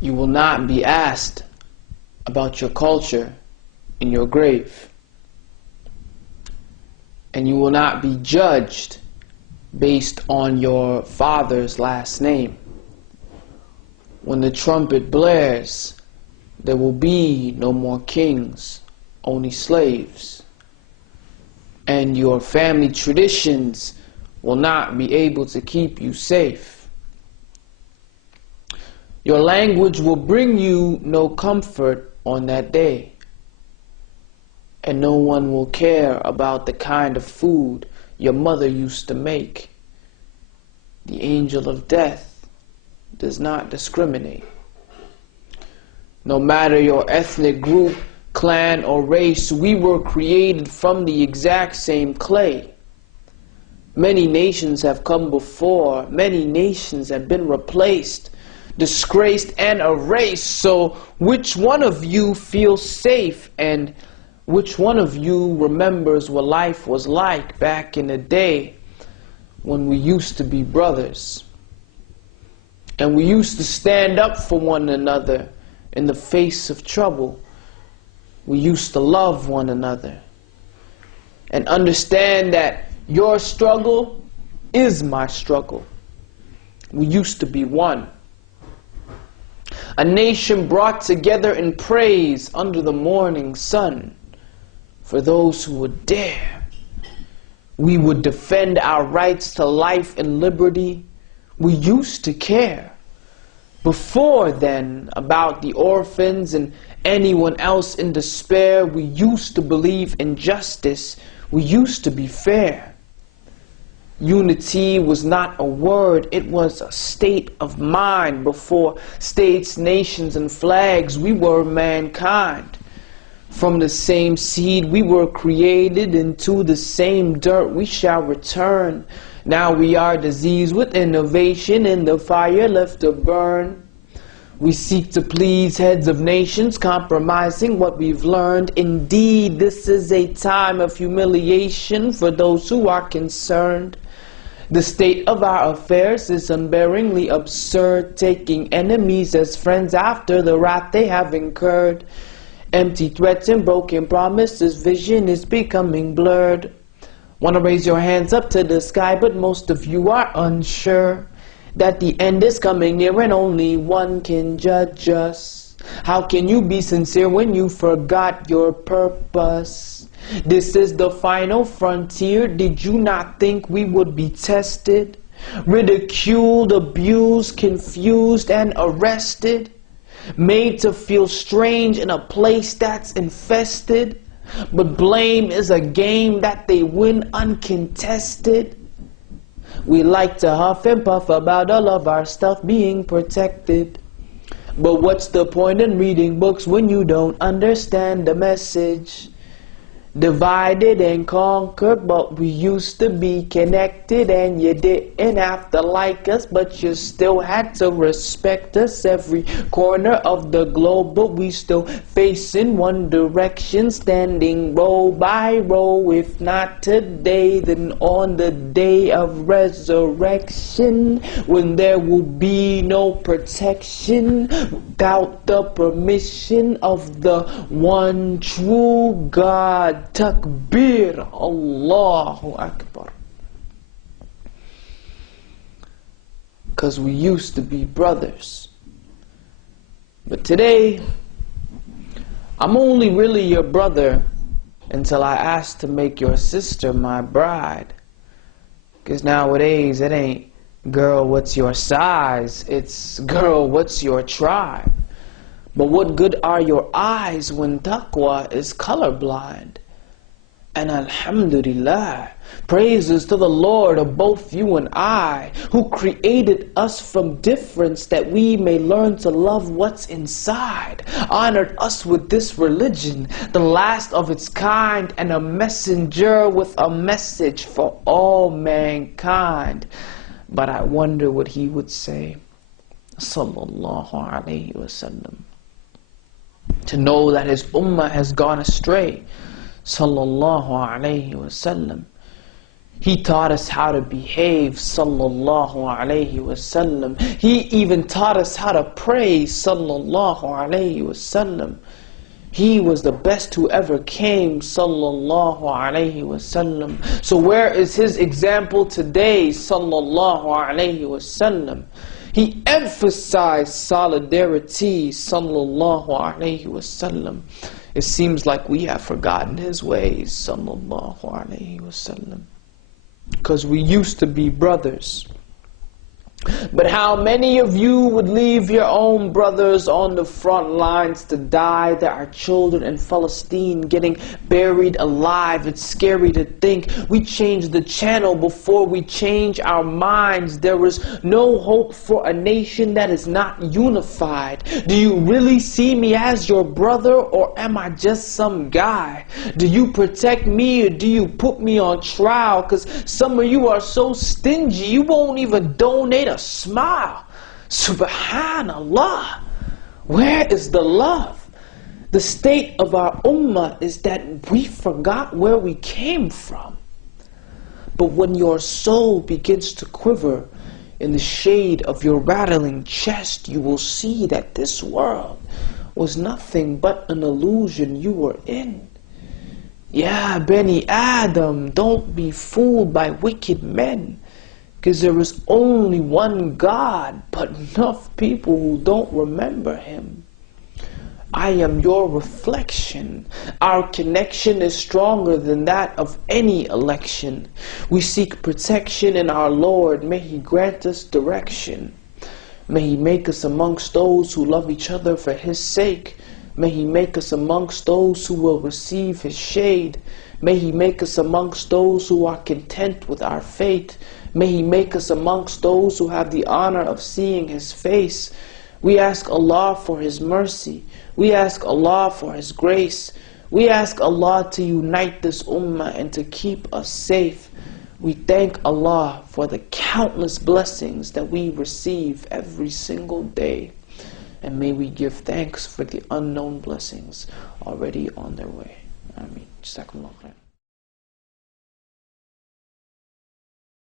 You will not be asked about your culture in your grave. And you will not be judged based on your father's last name. When the trumpet blares, there will be no more kings, only slaves. And your family traditions will not be able to keep you safe. Your language will bring you no comfort on that day. And no one will care about the kind of food your mother used to make. The angel of death does not discriminate. No matter your ethnic group, clan, or race, we were created from the exact same clay. Many nations have come before. Many nations have been replaced, disgraced, and erased. So which one of you feels safe, and which one of you remembers what life was like back in the day when we used to be brothers? And we used to stand up for one another in the face of trouble. We used to love one another and understand that your struggle is my struggle. We used to be one. A nation brought together in praise under the morning sun. For those who would dare, we would defend our rights to life and liberty. We used to care. Before then, about the orphans and anyone else in despair, we used to believe in justice. We used to be fair. Unity was not a word, it was a state of mind. Before states, nations, and flags, we were mankind. From the same seed we were created, into the same dirt we shall return. Now we are diseased with innovation, in the fire left to burn. We seek to please heads of nations, compromising what we've learned. Indeed, this is a time of humiliation for those who are concerned. The state of our affairs is unbearingly absurd, taking enemies as friends after the wrath they have incurred. Empty threats and broken promises, vision is becoming blurred. Want to raise your hands up to the sky, but most of you are unsure that the end is coming near and only one can judge us. How can you be sincere when you forgot your purpose? This is the final frontier. Did you not think we would be tested, ridiculed, abused, confused, and arrested? Made to feel strange in a place that's infested? But blame is a game that they win uncontested. We like to huff and puff about all of our stuff being protected. But what's the point in reading books when you don't understand the message? Divided and conquered, but we used to be connected. And you didn't have to like us, but you still had to respect us. Every corner of the globe, but we still face in one direction, standing row by row. If not today, then on the day of resurrection, when there will be no protection without the permission of the one true God. Takbir, Allahu Akbar. Because we used to be brothers. But today, I'm only really your brother until I ask to make your sister my bride. Because nowadays, it ain't, girl, what's your size? It's, girl, what's your tribe? But what good are your eyes when taqwa is colorblind? And alhamdulillah, praises to the Lord of both you and I, who created us from difference that we may learn to love what's inside. Honored us with this religion, the last of its kind, and a messenger with a message for all mankind. But I wonder what he would say, sallallahu alayhi wasallam, to know that his ummah has gone astray. Sallallahu alayhi wasallam. He taught us how to behave, sallallahu alayhi wasallam. He even taught us how to pray, sallallahu alayhi wasallam. He was the best who ever came, sallallahu alayhi wasallam. So where is his example today, sallallahu alayhi wasallam? He emphasized solidarity, sallallahu alayhi wasallam. It seems like we have forgotten his ways, sallallahu alayhi wasallam. Because we used to be brothers. But how many of you would leave your own brothers on the front lines to die? There are children in Palestine getting buried alive. It's scary to think. We change the channel before we change our minds. There is no hope for a nation that is not unified. Do you really see me as your brother, or am I just some guy? Do you protect me, or do you put me on trial? Because some of you are so stingy, you won't even donate a smile. Subhanallah. Where is the love? The state of our ummah is that we forgot where we came from. But when your soul begins to quiver in the shade of your rattling chest, you will see that this world was nothing but an illusion you were in. Yeah, Bani Adam, don't be fooled by wicked men. Because there is only one God, but enough people who don't remember him. I am your reflection. Our connection is stronger than that of any election. We seek protection in our Lord. May he grant us direction. May he make us amongst those who love each other for his sake. May he make us amongst those who will receive his shade. May he make us amongst those who are content with our fate. May he make us amongst those who have the honor of seeing his face. We ask Allah for his mercy. We ask Allah for his grace. We ask Allah to unite this ummah and to keep us safe. We thank Allah for the countless blessings that we receive every single day. And may we give thanks for the unknown blessings already on their way. Ameen. Jazakumullah khair.